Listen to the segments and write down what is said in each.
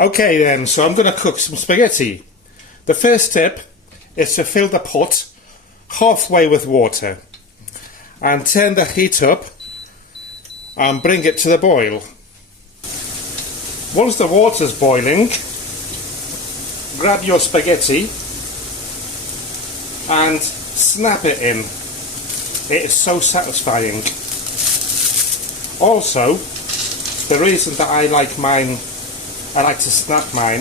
Okay then, so I'm going to cook some spaghetti. The first step is to fill the pot halfway with water and turn the heat up and bring it to the boil. Once the water's boiling, grab your spaghetti and snap it in. It is so satisfying. Also, the reason that I like to snap mine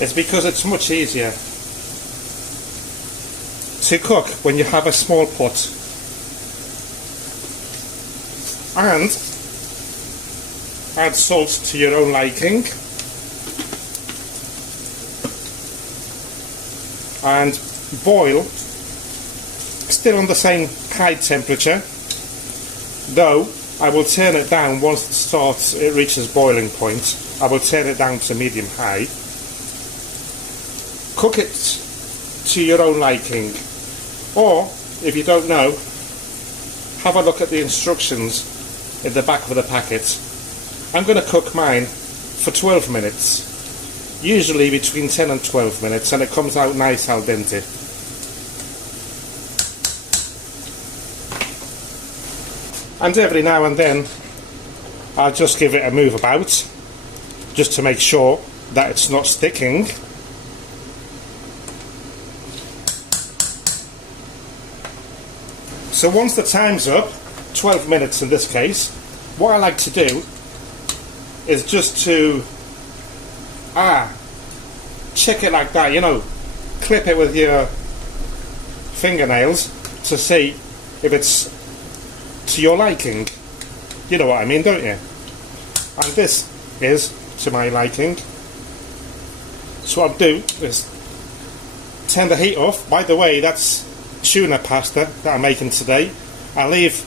is because it's much easier to cook when you have a small pot. And add salt to your own liking. And boil still on the same high temperature, though I will turn it down once it reaches boiling point. I will turn it down to medium high. Cook it to your own liking, or if you don't know, have a look at the instructions in the back of the packet. I'm going to cook mine for 12 minutes, usually between 10 and 12 minutes, and it comes out nice al dente. And every now and then I'll just give it a move about, just to make sure that it's not sticking. So once the time's up, 12 minutes in this case, what I like to do is just to check it like that, you know, clip it with your fingernails to see if it's to your liking. You know what I mean, don't you? And this is to my liking. So what I'll do is turn the heat off. By the way, that's tuna pasta that I'm making today. I'll leave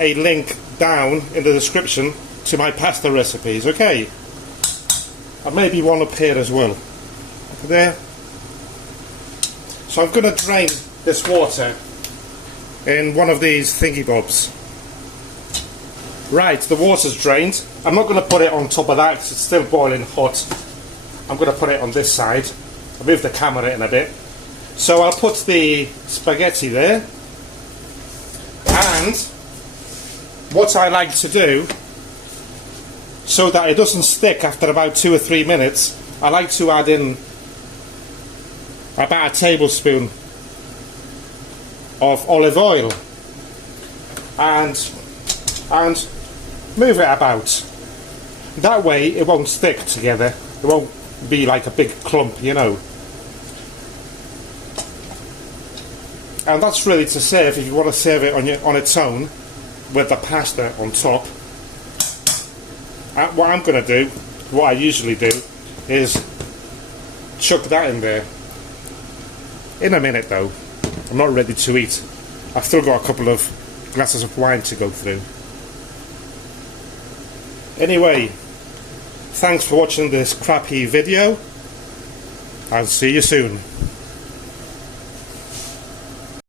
a link down in the description to my pasta recipes, okay? And maybe one up here as well. There. So I'm going to drain this water in one of these thingy bobs. Right, the water's drained. I'm not going to put it on top of that because it's still boiling hot. I'm going to put it on this side. I'll move the camera in a bit. So I'll put the spaghetti there. And what I like to do, so that it doesn't stick after about 2 or 3 minutes, I like to add in about a tablespoon of olive oil and move it about. That way it won't stick together. It won't be like a big clump, you know. And that's really to serve if you want to serve it on its own with the pasta on top. What I'm going to do, what I usually do, is chuck that in there. In a minute though. I'm not ready to eat. I've still got a couple of glasses of wine to go through. Anyway, thanks for watching this crappy video. I'll see you soon.